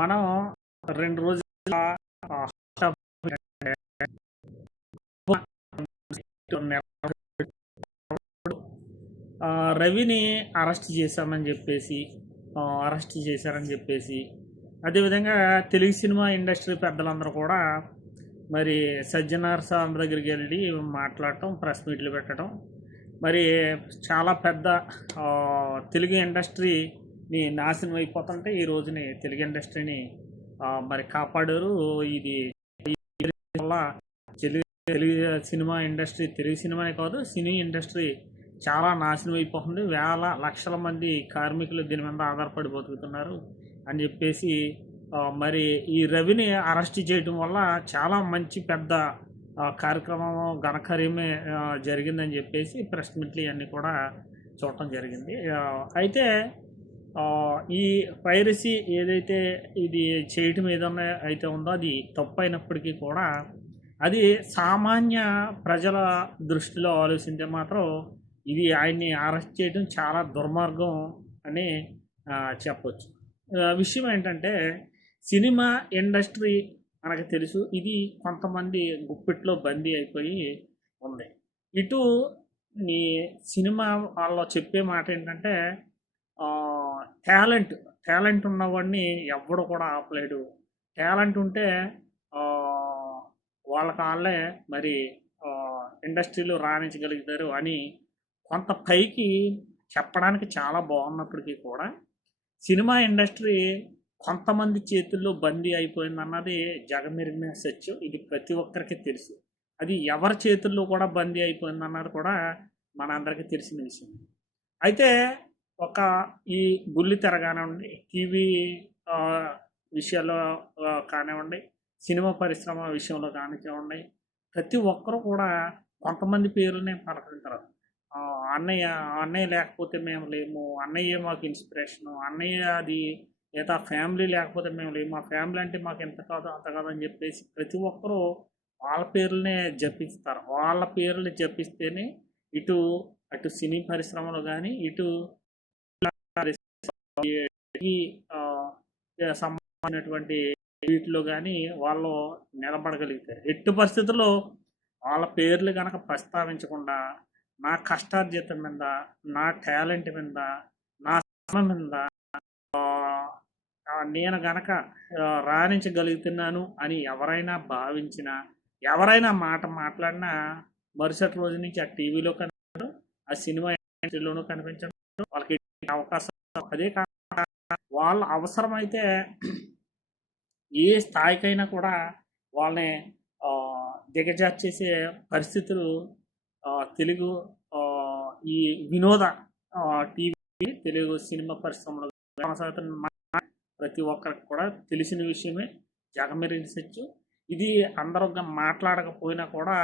మనం రెండు రోజుల రవిని అరెస్ట్ చేశామని చెప్పేసి అరెస్ట్ చేశారని చెప్పేసి అదేవిధంగా తెలుగు సినిమా ఇండస్ట్రీ పెద్దలందరూ కూడా మరి సజ్జనార్ స్వామి దగ్గరికి వెళ్ళి మాట్లాడటం ప్రెస్ మీట్లు పెట్టడం. మరి చాలా పెద్ద తెలుగు ఇండస్ట్రీ ఇండస్ట్రీని నాశనం అయిపోతుంటే ఈ రోజుని తెలుగు ఇండస్ట్రీని మరి కాపాడారు. ఇది వల్ల తెలుగు తెలుగు సినిమా ఇండస్ట్రీ తెలుగు సినిమానే కాదు సినీ ఇండస్ట్రీ చాలా నాశనం అయిపోతుంది. వేల లక్షల మంది కార్మికులు దీని మీద ఆధారపడి బతుకుతున్నారు అని చెప్పేసి మరి ఈ రవిని అరెస్ట్ చేయడం వల్ల చాలా మంచి పెద్ద కార్యక్రమం ఘనకార్యమే జరిగిందని చెప్పేసి ప్రెస్ మీట్లు ఇవన్నీ కూడా చూడటం జరిగింది. అయితే ఈ పైరసీ ఏదైతే ఇది చేయటం ఏదన్నా అయితే ఉందో అది తప్పు అయినప్పటికీ కూడా అది సామాన్య ప్రజల దృష్టిలో ఆలోచిస్తే మాత్రం ఇది ఆయన్ని అరెస్ట్ చేయడం చాలా దుర్మార్గం అని చెప్పొచ్చు. విషయం ఏంటంటే సినిమా ఇండస్ట్రీ మనకు తెలుసు. ఇది కొంతమంది గుప్పిట్లో బందీ అయిపోయి ఉంది. ఇటు ఈ సినిమా వాళ్ళు చెప్పే మాట ఏంటంటే టాలెంట్ టాలెంట్ ఉన్నవాడిని ఎవడు కూడా ఆపలేడు. టాలెంట్ ఉంటే వాళ్ళకి వాళ్ళే మరి ఇండస్ట్రీలో రాణించగలుగుతారు అని కొంత పైకి చెప్పడానికి చాలా బాగున్నప్పటికీ కూడా సినిమా ఇండస్ట్రీ కొంతమంది చేతుల్లో బందీ అయిపోయిందన్నది జగమెరిగిన సత్యం. ఇది ప్రతి ఒక్కరికి తెలుసు. అది ఎవరి చేతుల్లో కూడా బందీ అయిపోయింది అన్నది కూడా మనందరికీ తెలిసిన విషయం. అయితే ఒక ఈ బుల్లి తెర కానివ్వండి టీవీ విషయాల్లో కానివ్వండి సినిమా పరిశ్రమ విషయంలో కానివ్వండి ప్రతి ఒక్కరూ కూడా కొంతమంది పేర్లనే పలకరింటారు అన్నయ్య అన్నయ్య లేకపోతే మేము లేము అన్నయ్య మాకు ఇన్స్పిరేషను అన్నయ్య అది లేదా ఫ్యామిలీ లేకపోతే మేము లేము మా ఫ్యామిలీ అంటే మాకు ఎంత కాదు అంత కాదు అని చెప్పేసి ప్రతి ఒక్కరూ వాళ్ళ పేర్లనే జపిస్తారు. వాళ్ళ పేర్లు జపిస్తేనే ఇటు అటు సినీ పరిశ్రమలో కానీ ఇటు ఈ సంబంధించినటువంటి వీటిలో కానీ వాళ్ళు నిలబడగలుగుతారు ఎట్టి పరిస్థితుల్లో వాళ్ళ పేర్లు కనుక ప్రస్తావించకుండా నా కష్టార్జితం మీద నా టాలెంట్ మీద నా శ్రమ మీద నేను గనక రాణించగలుగుతున్నాను అని ఎవరైనా భావించినా ఎవరైనా మాట మాట్లాడినా మరుసటి రోజు నుంచి ఆ టీవీలో కనిపించడం ఆ సినిమా ఇండస్ట్రీలోనూ కనిపించడం వాళ్ళకి అవకాశం అదే వాళ్ళ అవసరమైతే ఏ స్థాయికైనా కూడా వాళ్ళని ఆ, దిగజార్చేసే పరిస్థితులు తెలుగు ఈ వినోద టీవీ తెలుగు సినిమా పరిశ్రమలో కొనసాగుతున్న ప్రతి ఒక్కరికి కూడా తెలిసిన విషయమే. జగమెరిగిన ఇది అందరూ మాట్లాడకపోయినా కూడా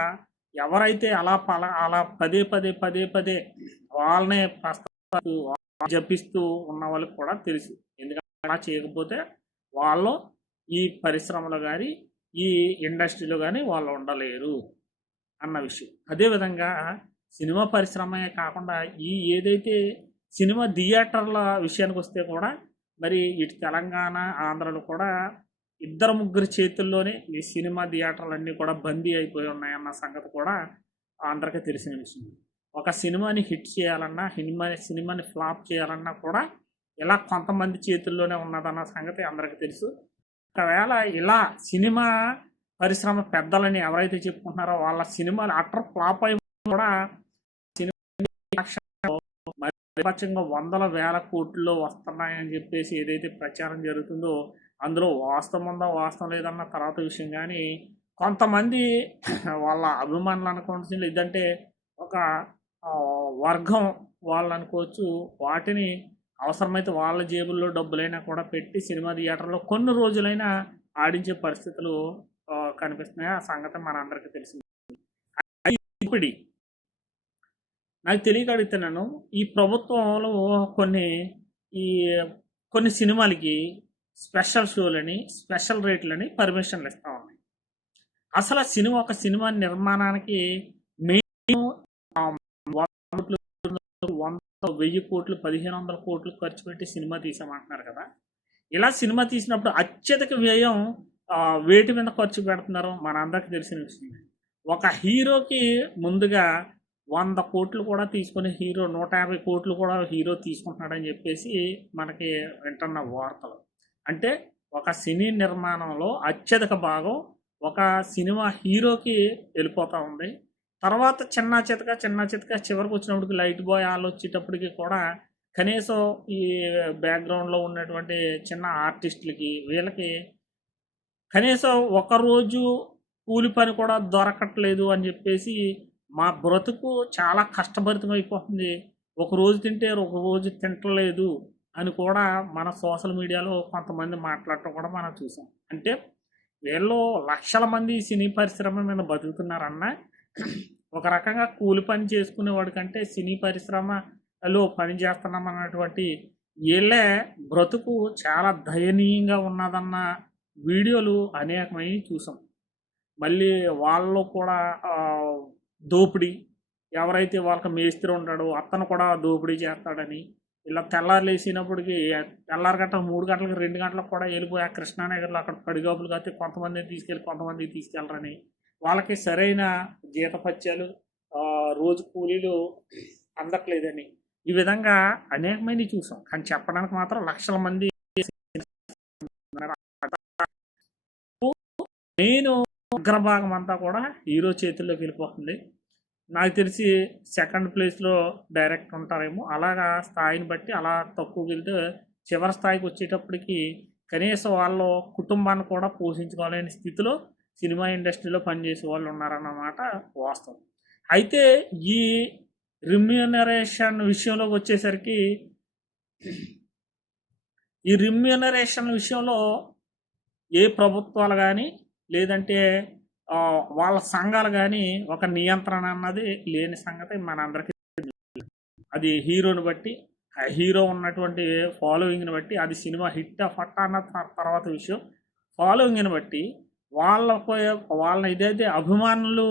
ఎవరైతే అలా పల అలా పదే పదే పదే పదే వాళ్ళనే ప్రస్తుత జపిస్తూ ఉన్న వాళ్ళకి కూడా తెలుసు. ఎందుకంటే అలా చేయకపోతే వాళ్ళు ఈ పరిశ్రమలో కానీ ఈ ఇండస్ట్రీలో కానీ వాళ్ళు ఉండలేరు అన్న విషయం. అదేవిధంగా సినిమా పరిశ్రమే కాకుండా ఈ ఏదైతే సినిమా థియేటర్ల విషయానికి వస్తే కూడా మరి ఇటు తెలంగాణ ఆంధ్రలో కూడా ఇద్దరు ముగ్గురు చేతుల్లోనే ఈ సినిమా థియేటర్లన్నీ కూడా బందీ అయిపోయి ఉన్నాయన్న సంగతి కూడా ఆంధ్రకి తెలిసిన విషయం. ఒక సినిమాని హిట్ చేయాలన్నా సినిమా సినిమాని ఫ్లాప్ చేయాలన్నా కూడా ఇలా కొంతమంది చేతుల్లోనే ఉన్నదన్న సంగతి అందరికీ తెలుసు. ఒకవేళ ఇలా సినిమా పరిశ్రమ పెద్దలని ఎవరైతే చెప్పుకుంటున్నారో వాళ్ళ సినిమాలు అటర్ ఫ్లాప్ అయి కూడా సినిమా మరి వందల వేల కోట్లలో వస్తున్నాయని చెప్పేసి ఏదైతే ప్రచారం జరుగుతుందో అందులో వాస్తవం ఉందో వాస్తవం లేదన్న తర్వాత విషయం. కానీ కొంతమంది వాళ్ళ అభిమానులు అనుకోవాల్సింది లేదంటే ఒక వర్గం వాళ్ళు అనుకోవచ్చు వాటిని అవసరమైతే వాళ్ళ జేబుల్లో డబ్బులైనా కూడా పెట్టి సినిమా థియేటర్లో కొన్ని రోజులైనా ఆడించే పరిస్థితులు కనిపిస్తున్నాయి. ఆ సంగతి మనందరికీ తెలిసింది. ఇప్పుడు నాకు తెలియక అడుగుతున్నాను. ఈ ప్రభుత్వంలో కొన్ని ఈ కొన్ని సినిమాలకి స్పెషల్ షోలని స్పెషల్ రేట్లని పర్మిషన్లు ఇస్తూ ఉన్నాయి. అసలు ఆ సినిమా ఒక సినిమా నిర్మాణానికి మెయిన్ కోట్లు వంద వెయ్యి కోట్లు పదిహేను వందల కోట్లు ఖర్చు పెట్టి సినిమా తీసామంటున్నారు కదా. ఇలా సినిమా తీసినప్పుడు అత్యధిక వ్యయం వేటి మీద ఖర్చు పెడుతున్నారు మనందరికీ తెలిసిన విషయం. ఒక హీరోకి ముందుగా వంద కోట్లు కూడా తీసుకునే హీరో నూట యాభై కోట్లు కూడా హీరో తీసుకుంటున్నాడని చెప్పేసి మనకి వింటున్న వార్తలు. అంటే ఒక సినీ నిర్మాణంలో అత్యధిక భాగం ఒక సినిమా హీరోకి వెళ్ళిపోతూ ఉంది. తర్వాత చిన్న చితక చిన్న చితక చివరికి వచ్చినప్పటికి లైట్ బాయ్ ఆల్ వచ్చేటప్పటికి కూడా కనీసం ఈ బ్యాక్గ్రౌండ్లో ఉన్నటువంటి చిన్న ఆర్టిస్టులకి వీళ్ళకి కనీసం ఒక రోజు కూలి పని కూడా దొరకట్లేదు అని చెప్పేసి మా బ్రతుకు చాలా కష్టభరితమైపోతుంది. ఒకరోజు ఒక రోజు తింటే ఒక రోజు తింటలేదు అని కూడా మన సోషల్ మీడియాలో కొంతమంది మాట్లాడటం కూడా మనం చూసాం. అంటే వీళ్ళు లక్షల మంది సినీ పరిశ్రమ మీద బతుకుతున్నారన్న ఒక రకంగా కూలి పని చేసుకునేవాడి కంటే సినీ పరిశ్రమలో పని చేస్తున్నాం అన్నటువంటి వీళ్ళే బ్రతుకు చాలా దయనీయంగా ఉన్నదన్న వీడియోలు అనేకమై చూసాం. మళ్ళీ వాళ్ళు కూడా దోపిడీ. ఎవరైతే వాళ్ళకి మేస్త్రి ఉంటాడో అతను కూడా దోపిడీ చేస్తాడని. ఇలా తెల్లారు లేచినప్పటికి తెల్లారి గంటల మూడు గంటలకు రెండు గంటలకు కూడా వెళ్ళిపోయి ఆ కృష్ణానగర్లో అక్కడ పడిగాపులు కట్టి కొంతమంది తీసుకెళ్ళి కొంతమంది తీసుకెళ్ళరని వాళ్ళకి సరైన జీతపత్యాలు రోజు కూలీలు అందట్లేదని. ఈ విధంగా అనేకమైనవి చూసాం. కానీ చెప్పడానికి మాత్రం లక్షల మంది నేను అగ్రభాగం అంతా కూడా హీరో చేతుల్లోకి వెళ్ళిపోతుంది. నాకు తెలిసి సెకండ్ ప్లేస్లో డైరెక్ట్ ఉంటారేమో. అలాగా స్థాయిని బట్టి అలా తక్కువకి వెళ్తే చివరి స్థాయికి వచ్చేటప్పటికి కనీసం వాళ్ళు కుటుంబాన్ని కూడా పోషించుకోలేని స్థితిలో సినిమా ఇండస్ట్రీలో పనిచేసే వాళ్ళు ఉన్నారన్నమాట వాస్తవం. అయితే ఈ రిమ్యూనరేషన్ విషయంలోకి వచ్చేసరికి ఈ రిమ్యూనరేషన్ విషయంలో ఏ ప్రభుత్వాలు కానీ లేదంటే వాళ్ళ సంఘాలు కానీ ఒక నియంత్రణ అన్నది లేని సంగతి మనందరికీ అది హీరోని బట్టి హీరో ఉన్నటువంటి ఫాలోయింగ్ని బట్టి అది సినిమా హిట్ ఫట్ అన్న తర్వాత విషయం. ఫాలోయింగ్ని బట్టి వాళ్ళకు వాళ్ళ ఇదైతే అభిమానులు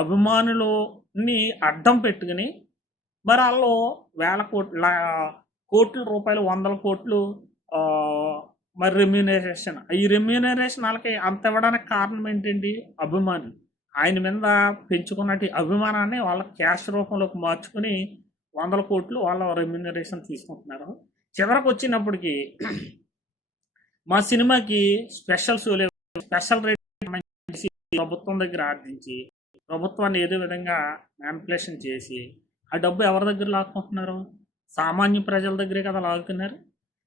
అభిమానులని అడ్డం పెట్టుకుని మరి వాళ్ళు వేల కోట్ల కోట్ల రూపాయలు వందల కోట్లు మరి రెమ్యూనరేషన్ ఈ రెమ్యూనరేషన్ వాళ్ళకి అంత ఇవ్వడానికి కారణం ఏంటండి? అభిమానులు. ఆయన మీద పెంచుకున్నట్టు అభిమానాన్ని వాళ్ళ క్యాష్ రూపంలోకి మార్చుకుని వందల కోట్లు వాళ్ళ రెమ్యూనరేషన్ తీసుకుంటున్నారు. చివరికి వచ్చినప్పటికి మా సినిమాకి స్పెషల్ షో లేవు స్పెషల్ రేట్ ప్రభుత్వం దగ్గర ఆర్థించి ప్రభుత్వాన్ని ఏదో విధంగా మ్యానిపులేషన్ చేసి ఆ డబ్బు ఎవరి దగ్గర లాక్కుంటున్నారు? సామాన్య ప్రజల దగ్గరే కదా లాగుతున్నారు?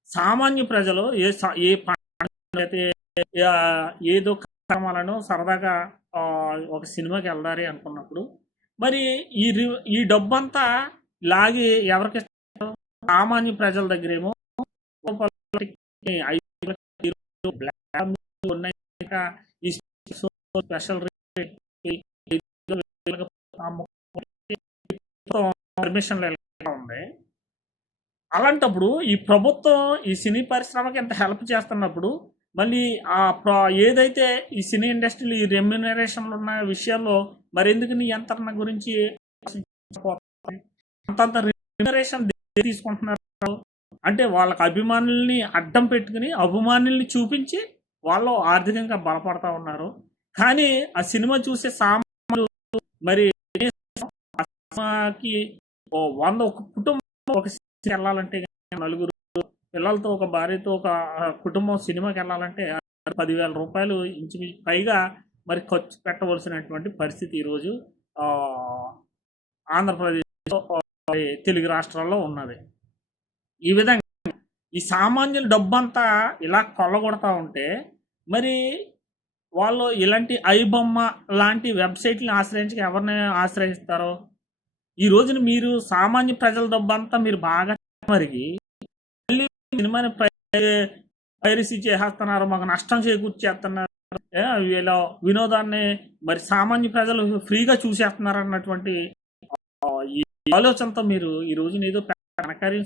సామాన్య ప్రజలు ఏ ఏ అయితే ఏదో కార్యక్రమాలను సరదాగా ఆ, ఒక సినిమాకి వెళ్ళాలి అనుకున్నప్పుడు మరి ఈ రి- ఈ డబ్బు అంతా లాగి ఎవరికి సామాన్య ప్రజల దగ్గరేమో ఐదు ఈ స్పెషల్ రేట్ పర్మిషన్ ఉంది? అలాంటప్పుడు ఈ ప్రభుత్వం ఈ సినీ పరిశ్రమకి ఎంత హెల్ప్ చేస్తున్నప్పుడు మళ్ళీ ఆ ప్ర- ఏదైతే ఈ సినీ ఇండస్ట్రీలో ఈ రెమ్యునరేషన్లు ఉన్న విషయాల్లో మరి ఎందుకు నీ యంత్రణ గురించి అంతంత రెమ్యునరేషన్ తీసుకుంటున్నారు? అంటే వాళ్ళకి అభిమానుల్ని అడ్డం పెట్టుకుని అభిమానుల్ని చూపించి వాళ్ళు ఆర్థికంగా బలపడతా ఉన్నారు. కానీ ఆ సినిమా చూసే సామాన్యులు మరి సినిమాకి వంద ఒక కుటుంబం ఒక వెళ్ళాలంటే నలుగురు పిల్లలతో ఒక భార్యతో ఒక కుటుంబం సినిమాకి వెళ్ళాలంటే పదివేల రూపాయలు ఇంచుమించు పైగా మరి ఖర్చు పెట్టవలసినటువంటి పరిస్థితి ఈరోజు ఆంధ్రప్రదేశ్ తెలుగు రాష్ట్రాల్లో ఉన్నది. ఈ విధంగా ఈ సామాన్యుల డబ్బంతా ఇలా కొల్లగొడతా ఉంటే మరి వాళ్ళు ఇలాంటి ఐబొమ్మ లాంటి వెబ్సైట్ని ఆశ్రయించక ఎవరిని ఆశ్రయిస్తారో? ఈ రోజున మీరు సామాన్య ప్రజల డబ్బంతా మీరు బాగా మరిగి మళ్ళీ సినిమాని పైరసీ చేసేస్తున్నారు మాకు నష్టం చేకూర్చేస్తున్నారు వీళ్ళ వినోదాన్ని మరి సామాన్య ప్రజలు ఫ్రీగా చూసేస్తున్నారు అన్నటువంటి ఈ ఆలోచనతో మీరు ఈ రోజున ఏదో ఘనకార్యం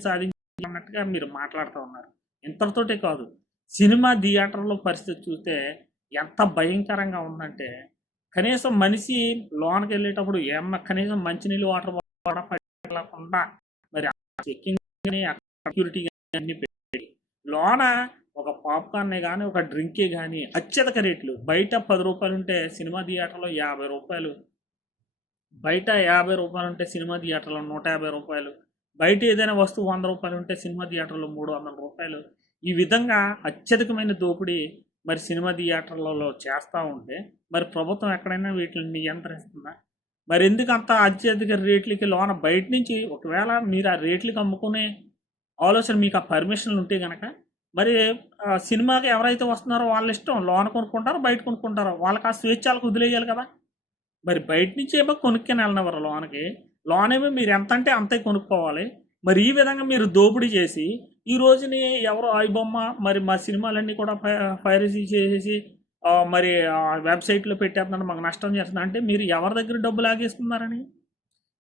అన్నట్టుగా మీరు మాట్లాడుతూ ఉన్నారు. ఇంతటితోటే కాదు సినిమా థియేటర్లో పరిస్థితి చూస్తే ఎంత భయంకరంగా ఉందంటే కనీసం మనిషి లోనకి వెళ్ళేటప్పుడు ఏమన్నా కనీసం మంచినీళ్ళు వాటర్ కూడా పడకుండా మరి చెక్కింగ్ సెక్యూరిటీ అన్ని పెట్టి లోన ఒక పాప్కార్నే కానీ ఒక డ్రింకే కానీ అత్యధిక రేట్లు. బయట పది రూపాయలు ఉంటే సినిమా థియేటర్లో యాభై రూపాయలు. బయట యాభై రూపాయలు ఉంటే సినిమా థియేటర్లో నూట యాభై రూపాయలు. బయట ఏదైనా వస్తువు వంద రూపాయలు ఉంటే సినిమా థియేటర్లో మూడు వందల రూపాయలు. ఈ విధంగా అత్యధికమైన దోపిడీ మరి సినిమా థియేటర్లలో చేస్తూ ఉంటే మరి ప్రభుత్వం ఎక్కడైనా వీటిని నియంత్రిస్తుందా? మరి ఎందుకు అంత అత్యధిక రేట్లకి లోన బయట నుంచి ఒకవేళ మీరు ఆ రేట్లకి అమ్ముకునే ఆలోచన మీకు ఆ పర్మిషన్లు ఉంటే కనుక మరి ఆ సినిమాకి ఎవరైతే వస్తున్నారో వాళ్ళ ఇష్టం లోన కొనుక్కుంటారో బయట కొనుక్కుంటారో వాళ్ళకి ఆ స్వేచ్ఛలకు వదిలేయాలి కదా? మరి బయట నుంచి ఏమో కొనుక్కొని వెళ్ళినవారు లోనకి. లోనేమో మీరు ఎంత అంటే అంతే కొనుక్కోవాలి. మరి ఈ విధంగా మీరు దోపిడీ చేసి ఈ రోజుని ఎవరో ఐబొమ్మ మరి మా సినిమాలన్నీ కూడా పైరసీ చేసేసి మరి ఆ వెబ్సైట్లో పెట్టేస్తున్నారు మాకు నష్టం చేస్తున్నా అంటే మీరు ఎవరి దగ్గర డబ్బు లాగేస్తున్నారని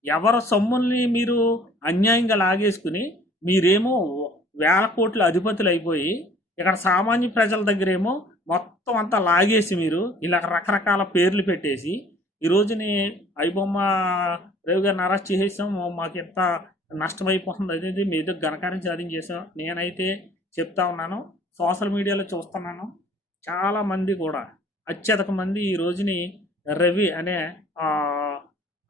ఎవరి సొమ్ముల్ని మీరు అన్యాయంగా లాగేసుకుని మీరేమో వేల కోట్ల అధిపతులు అయిపోయి ఇక్కడ సామాన్య ప్రజల దగ్గరేమో మొత్తం అంతా లాగేసి మీరు ఇలా రకరకాల పేర్లు పెట్టేసి ఈ రోజుని ఐబొమ్మ రవి గారిని అరెస్ట్ చేసేసాం. మాకు ఎంత నష్టమైపోతుంది అనేది మీ దగ్గర ఘనకారం సాధించేసాం నేనైతే చెప్తా ఉన్నాను. సోషల్ మీడియాలో చూస్తున్నాను. చాలామంది కూడా అత్యధిక మంది ఈ రోజుని రవి అనే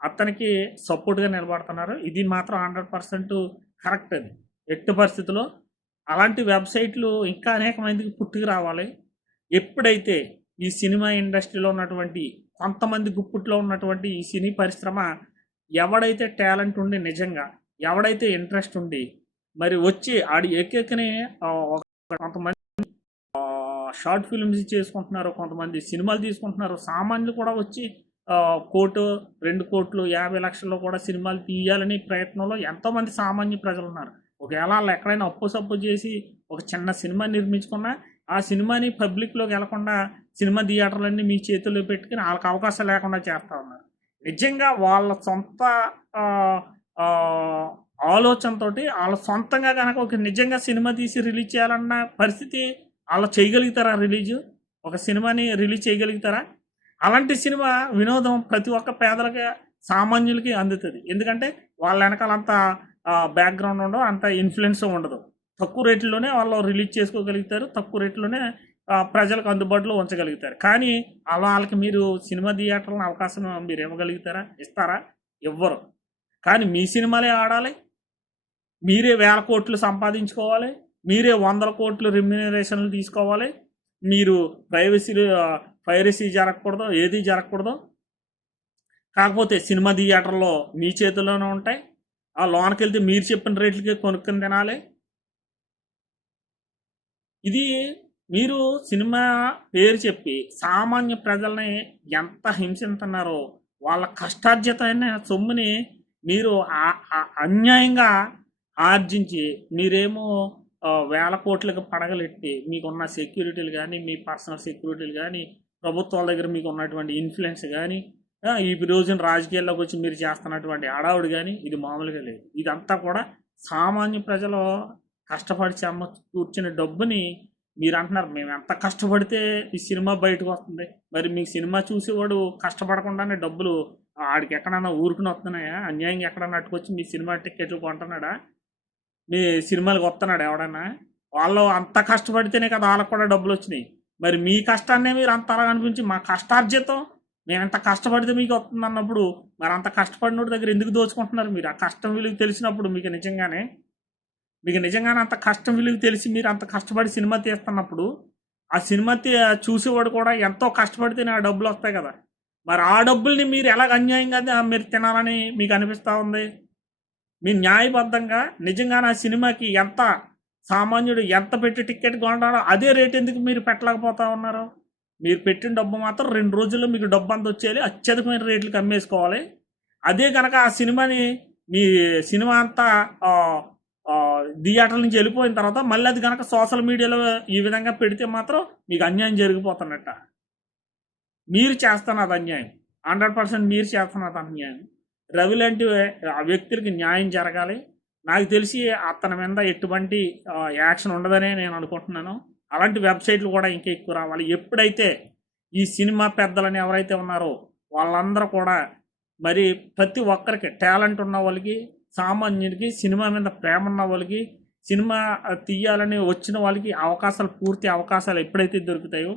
అతనికి సపోర్ట్గా నిలబడుతున్నారు. ఇది మాత్రం హండ్రెడ్ పర్సెంట్ కరెక్ట్ అది. ఎట్టి పరిస్థితిలో అలాంటి వెబ్సైట్లు ఇంకా అనేక మందికి పుట్టుకు రావాలి ఎప్పుడైతే ఈ సినిమా ఇండస్ట్రీలో ఉన్నటువంటి కొంతమంది గుప్పుట్లో ఉన్నటువంటి ఈ సినీ పరిశ్రమ ఎవడైతే టాలెంట్ ఉండి నిజంగా ఎవడైతే ఇంట్రెస్ట్ ఉండి మరి వచ్చి ఆడి ఏకేకనే ఒక- కొంతమంది షార్ట్ ఫిల్మ్స్ చేసుకుంటున్నారు కొంతమంది సినిమాలు తీసుకుంటున్నారు సామాన్యులు కూడా వచ్చి కోటు రెండు కోట్లు యాభై లక్షల్లో కూడా సినిమాలు తీయాలని ప్రయత్నంలో ఎంతోమంది సామాన్య ప్రజలు ఉన్నారు ఒకవేళ వాళ్ళు ఎక్కడైనా అప్పు సప్పు చేసి ఒక చిన్న సినిమా నిర్మించుకున్నా ఆ సినిమాని పబ్లిక్లోకి వెళ్ళకుండా సినిమా థియేటర్లన్నీ మీ చేతుల్లో పెట్టుకుని వాళ్ళకి అవకాశం లేకుండా చేస్తూ ఉన్నారు. నిజంగా వాళ్ళ సొంత ఆలోచనతోటి వాళ్ళ సొంతంగా కనుక ఒక నిజంగా సినిమా తీసి రిలీజ్ చేయాలన్న పరిస్థితి వాళ్ళు చేయగలుగుతారా రిలీజ్? ఒక సినిమాని రిలీజ్ చేయగలుగుతారా? అలాంటి సినిమా వినోదం ప్రతి ఒక్క పేదలకి సామాన్యులకి అందుతుంది. ఎందుకంటే వాళ్ళ వెనకాల అంత బ్యాక్గ్రౌండ్ ఉండదు అంత ఇన్ఫ్లుయెన్స్ ఉండదు. తక్కువ రేట్లోనే వాళ్ళు రిలీజ్ చేసుకోగలుగుతారు తక్కువ రేట్లోనే ప్రజలకు అందుబాటులో ఉంచగలుగుతారు. కానీ అలా వాళ్ళకి మీరు సినిమా థియేటర్ల అవకాశం మీరు ఇవ్వగలుగుతారా? ఇస్తారా? ఇవ్వరు. కానీ మీ సినిమాలే ఆడాలి. మీరే వేల కోట్లు సంపాదించుకోవాలి. మీరే వందల కోట్లు రెమ్యునరేషన్లు తీసుకోవాలి. మీరు ప్రైవసీ పైరసీ జరగకూడదు ఏది జరగకూడదు. కాకపోతే సినిమా థియేటర్లో మీ చేతుల్లోనే ఉంటాయి. ఆ లోనకి వెళ్తే మీరు చెప్పిన రేట్లకే కొనుక్కొని తినాలి. ఇది మీరు సినిమా పేరు చెప్పి సామాన్య ప్రజల్ని ఎంత హింసిస్తున్నారో వాళ్ళ కష్టార్జితమైన సొమ్ముని మీరు అన్యాయంగా ఆర్జించి మీరేమో వేల కోట్లకు పడగలెట్టి మీకున్న సెక్యూరిటీలు కానీ మీ పర్సనల్ సెక్యూరిటీలు కానీ ప్రభుత్వాల దగ్గర మీకు ఉన్నటువంటి ఇన్ఫ్లుయెన్స్ కానీ ఈ రోజున రాజకీయాల్లోకి వచ్చి మీరు చేస్తున్నటువంటి ఆడావుడు కానీ ఇది మామూలుగా లేదు. ఇదంతా కూడా సామాన్య ప్రజలు కష్టపడి చెమ్మ కూర్చున్న డబ్బుని మీరు అంటున్నారు మేము ఎంత కష్టపడితే ఈ సినిమా బయటకు వస్తుంది. మరి మీ సినిమా చూసేవాడు కష్టపడకుండానే డబ్బులు ఆడికి ఎక్కడన్నా ఊరుకుని వస్తున్నాయా? అన్యాయంగా ఎక్కడన్నా అట్టుకొచ్చి మీ సినిమా టికెట్లు కొంటున్నాడా? మీ సినిమాలకు వస్తున్నాడు ఎవడన్నా? వాళ్ళు అంత కష్టపడితేనే కదా వాళ్ళకు కూడా డబ్బులు వచ్చినాయి. మరి మీ కష్టాన్నే మీరు అంత అలా అనిపించి మా కష్టార్జితం మేము ఎంత కష్టపడితే మీకు వస్తుంది అన్నప్పుడు మరి అంత కష్టపడినోడి దగ్గర ఎందుకు దోచుకుంటున్నారు మీరు? ఆ కష్టం విలువ తెలిసినప్పుడు మీకు నిజంగానే మీకు నిజంగానే అంత కష్టం విలువ తెలిసి మీరు అంత కష్టపడి సినిమా తీస్తున్నప్పుడు ఆ సినిమా తీ- చూసేవాడు కూడా ఎంతో కష్టపడితేనే ఆ డబ్బులు వస్తాయి కదా. మరి ఆ డబ్బుల్ని మీరు ఎలాగ అన్యాయంగా మీరు తినాలని మీకు అనిపిస్తూ ఉంది? మీరు న్యాయబద్ధంగా నిజంగానే ఆ సినిమాకి ఎంత సామాన్యుడు ఎంత పెట్టి టికెట్ కొనడాలో అదే రేట్ ఎందుకు మీరు పెట్టలేకపోతా ఉన్నారు? మీరు పెట్టిన డబ్బు మాత్రం రెండు రోజుల్లో మీకు డబ్బు అంత వచ్చేయాలి అత్యధికమైన రేట్లకు అమ్మేసుకోవాలి. అదే కనుక ఆ సినిమాని మీ సినిమా అంతా థియేటర్ నుంచి వెళ్ళిపోయిన తర్వాత మళ్ళీ అది కనుక సోషల్ మీడియాలో ఈ విధంగా పెడితే మాత్రం మీకు అన్యాయం జరిగిపోతున్నట్ట. మీరు చేస్తున్నది అన్యాయం. హండ్రెడ్ పర్సెంట్ మీరు చేస్తున్నది అన్యాయం. రవి లాంటి ఆ వ్యక్తులకి న్యాయం జరగాలి. నాకు తెలిసి అతని మీద ఎటువంటి యాక్షన్ ఉండదనే నేను అనుకుంటున్నాను. అలాంటి వెబ్సైట్లు కూడా ఇంకా ఎక్కువ రావాలి. ఎప్పుడైతే ఈ సినిమా పెద్దలని ఎవరైతే ఉన్నారో వాళ్ళందరూ కూడా మరి ప్రతి ఒక్కరికి టాలెంట్ ఉన్న వాళ్ళకి సామాన్యుడికి సినిమా మీద ప్రేమ ఉన్న వాళ్ళకి సినిమా తీయాలని వచ్చిన వాళ్ళకి అవకాశాలు పూర్తి అవకాశాలు ఎప్పుడైతే దొరుకుతాయో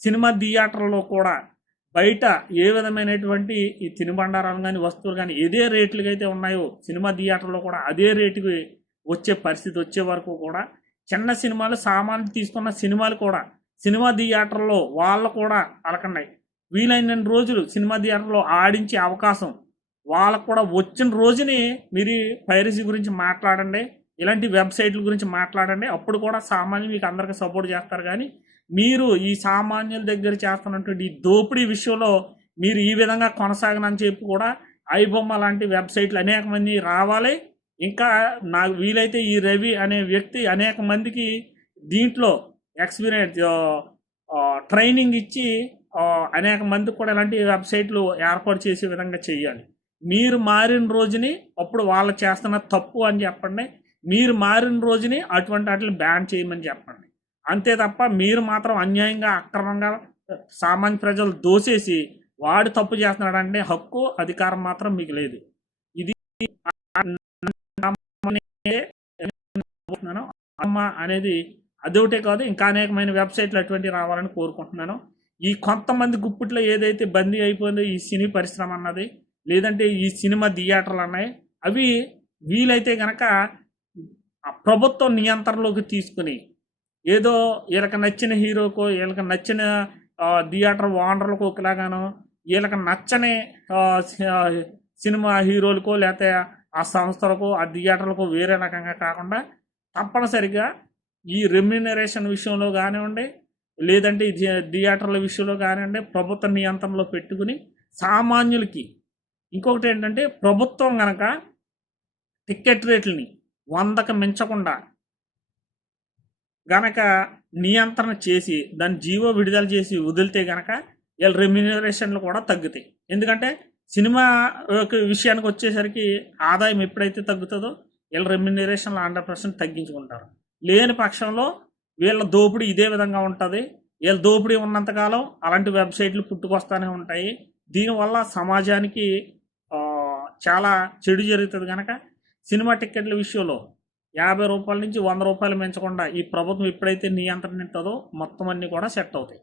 సినిమా థియేటర్లో కూడా బయట ఏ విధమైనటువంటి ఈ తినుబండారాలు కానీ వస్తువులు కానీ ఏదే రేట్లుగా అయితే ఉన్నాయో సినిమా థియేటర్లో కూడా అదే రేటుకి వచ్చే పరిస్థితి వచ్చే వరకు కూడా చిన్న సినిమాలు సామాన్లు తీసుకున్న సినిమాలు కూడా సినిమా థియేటర్లో వాళ్ళు కూడా అలకన్నాయి. వీలైన రోజులు సినిమా థియేటర్లో ఆడించే అవకాశం వాళ్ళకు కూడా వచ్చిన రోజుని మీరు పైరసీ గురించి మాట్లాడండి ఇలాంటి వెబ్సైట్ల గురించి మాట్లాడండి. అప్పుడు కూడా సామాన్యులు మీకు అందరికీ సపోర్ట్ చేస్తారు. కానీ మీరు ఈ సామాన్యుల దగ్గర చేస్తున్నటువంటి ఈ దోపిడీ విషయంలో మీరు ఈ విధంగా కొనసాగనని చెప్పి కూడా ఐబొమ్మ లాంటి వెబ్సైట్లు అనేక మంది రావాలి. ఇంకా నాకు వీలైతే ఈ రవి అనే వ్యక్తి అనేక మందికి దీంట్లో ఎక్స్పీరియన్స్ ట్రైనింగ్ ఇచ్చి అనేక మందికి కూడా ఇలాంటి వెబ్సైట్లు ఏర్పాటు చేసే విధంగా చేయాలి. మీరు మారిన రోజుని అప్పుడు వాళ్ళు చేస్తున్న తప్పు అని చెప్పండి. మీరు మారిన రోజుని అటువంటి వాటిని బ్యాన్ చేయమని చెప్పండి. అంతే తప్ప మీరు మాత్రం అన్యాయంగా అక్రమంగా సామాన్య ప్రజలు దోసేసి వాడు తప్పు చేస్తున్నాడంటే హక్కు అధికారం మాత్రం మీకు లేదు. ఇది అమ్మ అనేది అదొకటే కాదు ఇంకా అనేకమైన వెబ్సైట్లు అటువంటివి రావాలని కోరుకుంటున్నాను. ఈ కొంతమంది గుప్పట్లో ఏదైతే బందీ అయిపోయిందో ఈ సినీ పరిశ్రమ అన్నది లేదంటే ఈ సినిమా థియేటర్లు అన్నాయి. అవి వీలైతే కనుక ప్రభుత్వం నియంత్రణలోకి తీసుకుని ఏదో వీళ్ళకి నచ్చిన హీరోకో వీళ్ళకి నచ్చిన థియేటర్ ఓనర్లకు ఒకలాగాను వీళ్ళకి నచ్చని సినిమా హీరోలకో లేకపోతే ఆ సంస్థలకు ఆ థియేటర్లకు వేరే రకంగా కాకుండా తప్పనిసరిగా ఈ రెమ్యూనరేషన్ విషయంలో కానివ్వండి లేదంటే థియేటర్ల విషయంలో కానివ్వండి ప్రభుత్వ నియంత్రణలో పెట్టుకుని సామాన్యులకి ఇంకొకటి ఏంటంటే ప్రభుత్వం కనుక టికెట్ రేట్లని వందకు మించకుండా గనక నియంత్రణ చేసి దాని జీవో విడుదల చేసి వదిలితే గనక వీళ్ళ రెమ్యూనరేషన్లు కూడా తగ్గుతాయి. ఎందుకంటే సినిమా యొక్క విషయానికి వచ్చేసరికి ఆదాయం ఎప్పుడైతే తగ్గుతుందో వీళ్ళ రెమ్యూనరేషన్లు హండ్రెడ్ పర్సెంట్ తగ్గించుకుంటారు. లేని పక్షంలో వీళ్ళ దోపిడీ ఇదే విధంగా ఉంటుంది. వీళ్ళ దోపిడీ ఉన్నంతకాలం అలాంటి వెబ్సైట్లు పుట్టుకొస్తూనే ఉంటాయి. దీనివల్ల సమాజానికి చాలా చెడు జరుగుతుంది కనుక సినిమా టిక్కెట్ల విషయంలో యాభై రూపాయల నుంచి వంద రూపాయలు పెంచకుండా ఈ ప్రభుత్వం ఎప్పుడైతే నియంత్రణ ఉంటుందో మొత్తం అన్నీ కూడా సెట్ అవుతాయి.